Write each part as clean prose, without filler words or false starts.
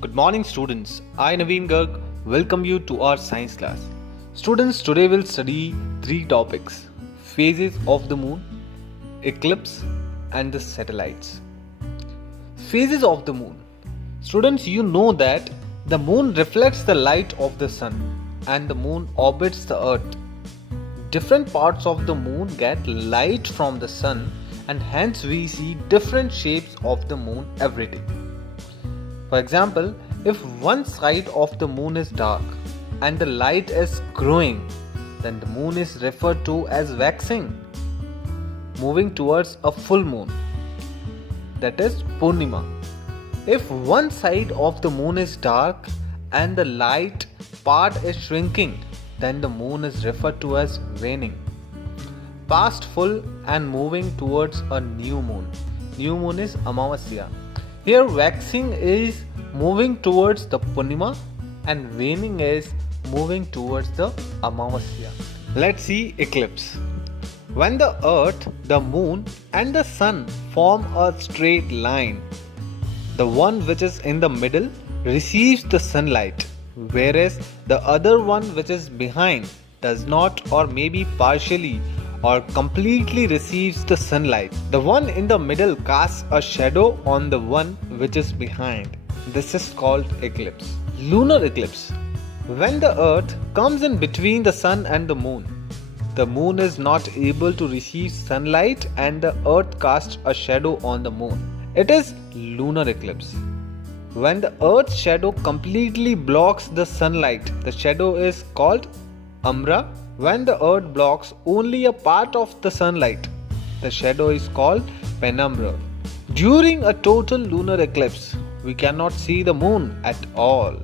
Good morning students, I Naveen Garg welcome you to our science class. Students, today we'll study three topics: phases of the moon, eclipse and the satellites. Phases of the moon. Students, you know that the moon reflects the light of the sun and the moon orbits the earth. Different parts of the moon get light from the sun and hence we see different shapes of the moon every day. For example, if one side of the moon is dark and the light is growing, then the moon is referred to as waxing, moving towards a full moon, that is Purnima. If one side of the moon is dark and the light part is shrinking, then the moon is referred to as waning, past full and moving towards a new moon. New moon is Amavasya. Here waxing is moving towards the Purnima and waning is moving towards the Amavasya. Let's see eclipse. When the earth, the moon and the sun form a straight line, the one which is in the middle receives the sunlight, whereas the other one which is behind does not or maybe partially or completely receives the sunlight. The one in the middle casts a shadow on the one which is behind. This is called eclipse. Lunar eclipse. When the earth comes in between the sun and the moon is not able to receive sunlight and the earth casts a shadow on the moon. It is lunar eclipse. When the earth's shadow completely blocks the sunlight, the shadow is called umbra. When the earth blocks only a part of the sunlight, the shadow is called penumbra. During a total lunar eclipse, we cannot see the moon at all.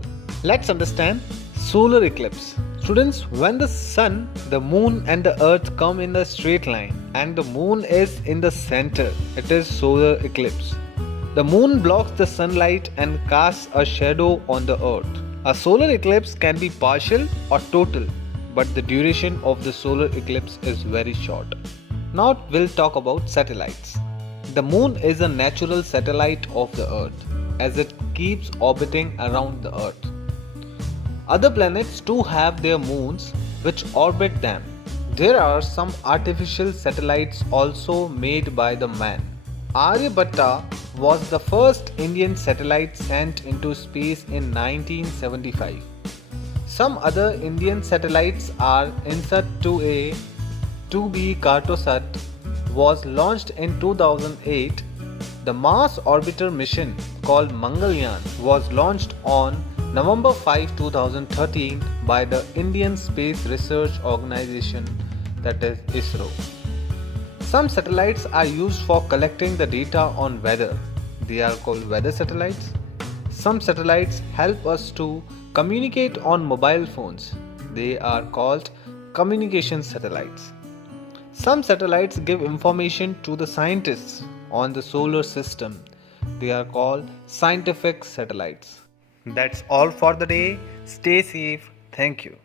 Let's understand solar eclipse. Students, when the sun, the moon and the earth come in a straight line and the moon is in the center, it is solar eclipse. The moon blocks the sunlight and casts a shadow on the earth. A solar eclipse can be partial or total, but the duration of the solar eclipse is very short. Now we'll talk about satellites. The moon is a natural satellite of the earth as it keeps orbiting around the earth. Other planets too have their moons which orbit them. There are some artificial satellites also made by the man. Aryabhatta was the first Indian satellite sent into space in 1975. Some other Indian satellites are INSAT 2A, 2B Cartosat was launched in 2008. The Mars orbiter mission called Mangalyaan was launched on November 5, 2013 by the Indian Space Research Organization, that is ISRO. Some satellites are used for collecting the data on weather. They are called weather satellites. Some satellites help us to communicate on mobile phones. They are called communication satellites. Some satellites give information to the scientists on the solar system. They are called scientific satellites. That's all for the day. Stay safe. Thank you.